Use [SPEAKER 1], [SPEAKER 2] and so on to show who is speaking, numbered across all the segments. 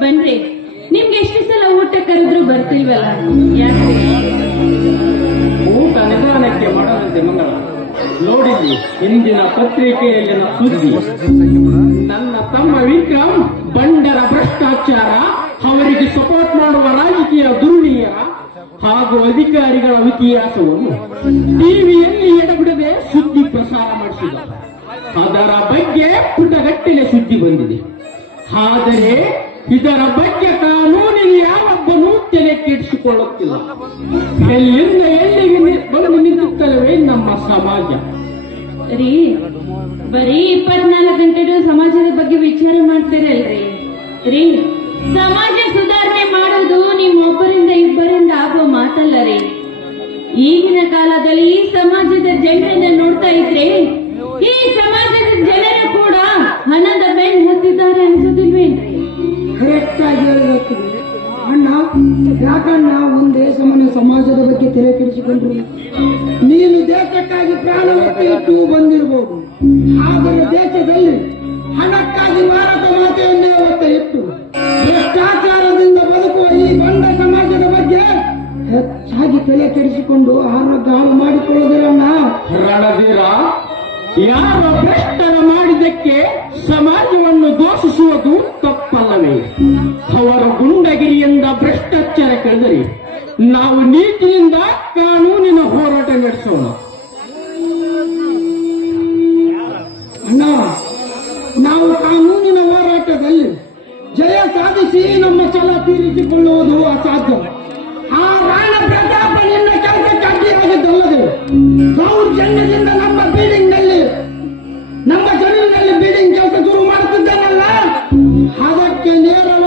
[SPEAKER 1] ಬನ್ರಿ, ನಿಮ್ಗೆ ಎಷ್ಟು ಸಲ ಊಟ ಕರೆದ್ರು ಬರ್ತಿಲ್ವಲ್ಲ ಯಾಕೆ?
[SPEAKER 2] ಊಟ ನಿಧಾನಕ್ಕೆ ಮಾಡದಂತೆ ಮಂಗಳ. ನೋಡಿದ್ವಿ, ಇಂದಿನ ಪತ್ರಿಕೆಯಲ್ಲಿನ ಸುದ್ದಿ. ನನ್ನ ತಮ್ಮ ವಿಕ್ರಮ್, ಬಂಡರ ಭ್ರಷ್ಟಾಚಾರ, ಅವರಿಗೆ ಸಪೋರ್ಟ್ ಮಾಡುವ ರಾಜಕೀಯ ದುರ್ನೀಯ. ಹಾಗೂ ಅಧಿಕಾರಿಗಳ ಇತಿಹಾಸವನ್ನು ಟಿವಿಯಲ್ಲಿ ಎಡಬಿಡದೆ ಸುದ್ದಿ ಪ್ರಸಾರ ಮಾಡಿಸಿದ ಅದರ ಬಗ್ಗೆ ಪುಟಗಟ್ಟಿನ ಸುದ್ದಿ ಬಂದಿದೆ. ಆದರೆ ಇದರ ಬಗ್ಗೆ ಕಾನೂನಿಗೆ ಯಾವೊಬ್ಬನೂ ತಲೆ ಕೆಡಿಸಿಕೊಳ್ಳುತ್ತಿಲ್ಲ. ಎಲ್ಲಿಂದ ಎಲ್ಲಿಗೆ ಬಂದು ನಮ್ಮ ಸಮಾಜ.
[SPEAKER 1] ಬರೀ ಇಪ್ಪತ್ನಾಲ್ಕು ಗಂಟೆಗೂ ಸಮಾಜದ ಬಗ್ಗೆ ವಿಚಾರ ಮಾಡ್ತೀರಲ್ರಿ. ರೀ, ಸಮಾಜ ಮಾಡೋದು ಇಬ್ಬರಿಂದ ಆಗೋ ಮಾತಲ್ಲ ರೀ ಈಗಿನ ಕಾಲದಲ್ಲಿ ಈ ಸಮಾಜದ ಜನರನ್ನ ನೋಡ್ತಾ ಇದ್ರೆ, ಈ ಸಮಾಜದ ಜನರು ಕೂಡ ಹಣದ ಬೆನ್ ಹತ್ತಿದ್ದಾರೆ ಅನ್ಸೋದಿಲ್ವೇನ್ರಿ
[SPEAKER 3] ಕರೆಕ್ಟ್ ಆಗಿ ಅಣ್ಣ, ಯಾಕಣ್ಣ ಒಂದೇ ಸಮನೆ ಸಮಾಜದ ಬಗ್ಗೆ ತಲೆ ಕೆಡಿಸಿಕೊಂಡ್ರು?
[SPEAKER 2] ರಣಧೀರ ಯಾರ ಭ್ರಷ್ಟರ ಮಾಡಿದಕ್ಕೆ ಸಮಾಜವನ್ನು ದೋಷಿಸುವುದು ತಪ್ಪಲ್ಲವೇ? ಅವರ ಗುಂಡಗಿರಿಯಿಂದ ಭ್ರಷ್ಟಾಚಾರ ಕಳೆದರೆ ನಾವು ನೀತಿಯಿಂದ ಕಾನೂನಿನ ಹೋರಾಟ ನಡೆಸೋಣ.
[SPEAKER 3] ಅಣ್ಣ, ನಾವು ಕಾನೂನಿನ ಹೋರಾಟದಲ್ಲಿ ಜಯ ಸಾಧಿಸಿ ನಮ್ಮ ಛಲ ತೀರಿಸಿಕೊಳ್ಳುವುದು ಅಸಾಧ್ಯ. ಆ ರಾಣ ಕೆಲಸಕ್ಕೆ ಅಡ್ಡಿಯಾಗಿದ್ದಲ್ಲದೆ ದೌರ್ಜನ್ಯದಿಂದ ನಮ್ಮ ಬಿಲ್ಡಿಂಗ್ನಲ್ಲಿ ನಮ್ಮ ಜಮೀನಿನಲ್ಲಿ ಬಿಲ್ಡಿಂಗ್ ಕೆಲಸ ಶುರು ಮಾಡುತ್ತಿದ್ದಾನಲ್ಲ? ಅದಕ್ಕೆ ನೇರವಾಗಿ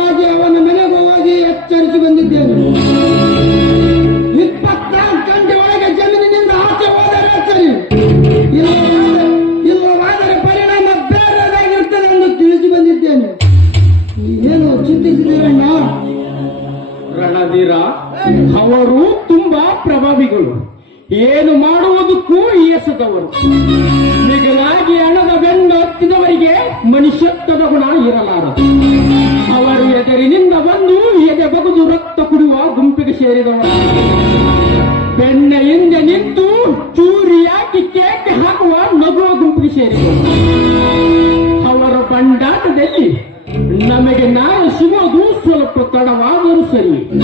[SPEAKER 3] ಏನು
[SPEAKER 2] ಮಾಡುವುದಕ್ಕೂ ಎಸದವರು ನಿಗಲಾಗಿ ಹಣದ ಬೆನ್ನು ಹತ್ತಿದವರಿಗೆ ಮನುಷ್ಯತ್ವದ ಗುಣ ಇರಲಾರದು. ಅವರು ಎದುರಿನಿಂದ ಬಂದು ಎದೆ ಬಗೆದು ರಕ್ತ ಕುಡಿಯುವ ಗುಂಪಿಗೆ ಸೇರಿದವರು. ಬೆನ್ನ ಹಿಂದೆ ನಿಂತು ಚೂರಿಯಾಗಿ ಕೇಕ್ ಹಾಕುವ ನಗುವ ಗುಂಪಿಗೆ ಸೇರಿದವರು. ಅವರ ಬಂಡಾಟದಲ್ಲಿ ನಮಗೆ ನ್ಯಾಯ ಸಿಗೋದು ಸ್ವಲ್ಪ ತಡವಾದರೂ ಸರಿ.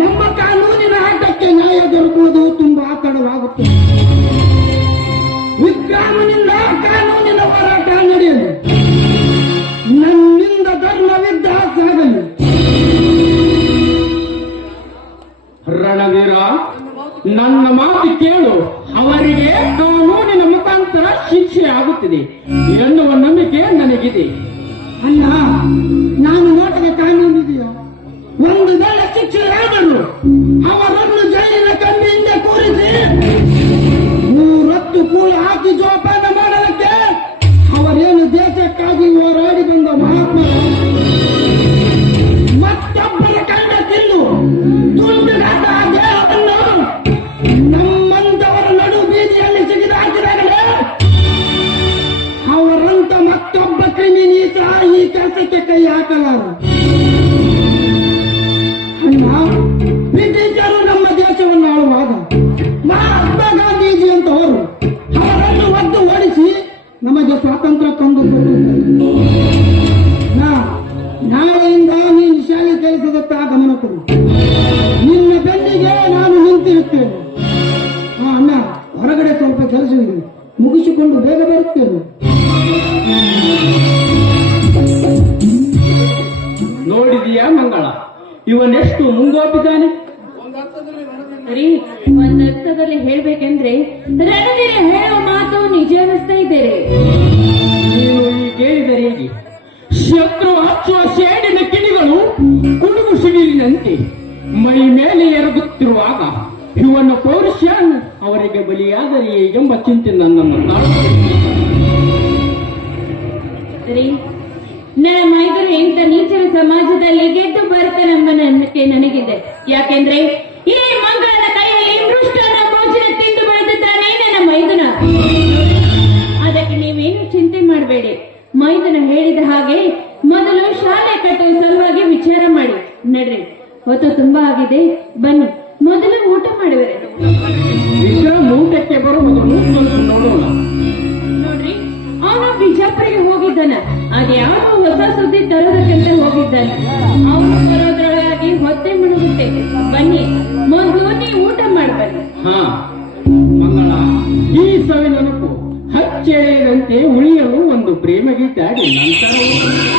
[SPEAKER 1] ನಮ್ಮ
[SPEAKER 3] ಕಾನೂನಿನ ಆಟಕ್ಕೆ ನ್ಯಾಯ ದೊರಕುವುದು ತುಂಬಾ ತಡವಾಗುತ್ತದೆ ವಿಕ್ರಮನಿಂದ ಕಾನೂನಿನ ಹೋರಾಟ ನಡೆಯಲಿ. ನನ್ನಿಂದ ಧರ್ಮವಿದ್ದ ಸಾಗಲಿ.
[SPEAKER 2] ರಣವೀರ, ನನ್ನ ಮಾತು ಕೇಳು. ಅವರಿಗೆ ಕಾನೂನಿನ ಮುಖಾಂತರ ಶಿಕ್ಷೆ ಆಗುತ್ತಿದೆ. ಎನ್ನುವ ನಂಬಿಕೆ ನನಗಿದೆ.
[SPEAKER 3] ಅಲ್ಲ, ನಾನು ನೋಟದ ಕಾನೂನು ಇದೆಯಾ? ಒಂದು ವೇಳೆ ಶಿಕ್ಷೆ ಆದರೂ ಅವರನ್ನು ಜೈಲಿನ ಕಂಬಿಯಿಂದ ಕೂರಿಸಿ ಮೂರತ್ತು ಕೂಳು ಹಾಕಿ ಜೋಪಾನ ಮಾಡಲಿಕ್ಕೆ ಅವರೇನು ದೇಶಕ್ಕಾಗಿ ಹೋರಾಡಿ ಬಂದ ಮಹಾತ್ಮರು? ನಾಳೆಯಿಂದ ನೀನು ಶಾಲೆ ಕೆಲಸದತ್ತ ಗಮನ ಕೊಡು. ನಿನ್ನ ಬೆನ್ನಿಗೆ ನಾನು ನಿಂತಿರುತ್ತೇನೆ. ಹಾ ಅಣ್ಣ ಹೊರಗಡೆ ಸ್ವಲ್ಪ ಕೆಲಸವಿದೆ ಮುಗಿಸಿಕೊಂಡು ಬೇಗ ಬರುತ್ತೇನೆ.
[SPEAKER 2] ನೋಡಿದೀಯಾ ಮಂಗಳ? ಇವನೆಷ್ಟು ಮುಂಗೋಪಿದ್ದಾನೆ?
[SPEAKER 1] ರೀ ಒಂದ್ ಅರ್ಥದಲ್ಲಿ ಹೇಳ್ಬೇಕಂದ್ರೆ ರಣವೀರ ಮಾತು ನಿಜ ಅನಿಸ್ತಾ ಇದ್ದೇನೆ
[SPEAKER 2] ಈ ಕೇಳಿದರೆ ಶತ್ರು ಹಚ್ಚುವ ಸೇಡಿನ ಕಿಡಿಗಳು ಕುಡುಗು ಸಿಡಿಲಿನಂತೆ. ಮೈ ಮೇಲೆ ಎರಗುತ್ತಿರುವಾಗ ಇವನ ಪೌರುಷ ಅವರಿಗೆ ಬಲಿಯಾದರೆ ಎಂಬ ಚಿಂತೆ ನನ್ನನ್ನು ಕಾಡುತ್ತದೆ.
[SPEAKER 1] ರೀ ನನ್ನ ಮೈದರು, ಇಂಥ ನೀಚರ ಸಮಾಜದಲ್ಲಿ ಗೆದ್ದು ಬರುತ್ತಾನೆಂಬ ನಂಬಿಕೆ ನನಗಿದೆ. ಯಾಕೆಂದ್ರೆ ಮಾಡಬೇಡಿ. ಮೈದನ ಹೇಳಿದ ಹಾಗೆ ಮೊದಲು ಶಾಲೆ ಕಟ್ಟುವ ಸಲುವಾಗಿ ವಿಚಾರ ಮಾಡಿ. ನಡ್ರಿ ಹೊತ್ತು ತುಂಬಾ ಆಗಿದೆ. ಬನ್ನಿ ಮೊದಲು ಊಟ ಮಾಡುವರೆ.
[SPEAKER 2] ವಿಕ್ರಮ್ ಊಟಕ್ಕೆ ಬರುವುದನ್ನು ಸ್ವಲ್ಪ ನೋಡೋಣ.
[SPEAKER 1] ನೋಡ್ರಿ ಅವನು ಬಿಜಾಪುರಿಗೆ ಹೋಗಿದ್ದಾನ. ಅದ್ಯಾವ ಹೊಸ ಸುದ್ದಿ ತರೋದಕ್ಕಂತ ಹೋಗಿದ್ದಾನೆ. ಅವನು ಬರೋದ್ರೊಳಗಾಗಿ ಹೊತ್ತೆ ಮುಳುಗುತ್ತೆ. ಬನ್ನಿ ಮೊದಲು ನೀವು ಊಟ ಮಾಡ್ಬನ್ನಿ
[SPEAKER 2] ಹಾ ಮಂಗಳ ಈ ಸವಿ ನನಕು ಹಚ್ಚೆಳೆಯದಂತೆ ಉಳಿಯಲು ಒಂದು ಪ್ರೇಮ ಗೀತೆ ಆಡಿ ನಂತರ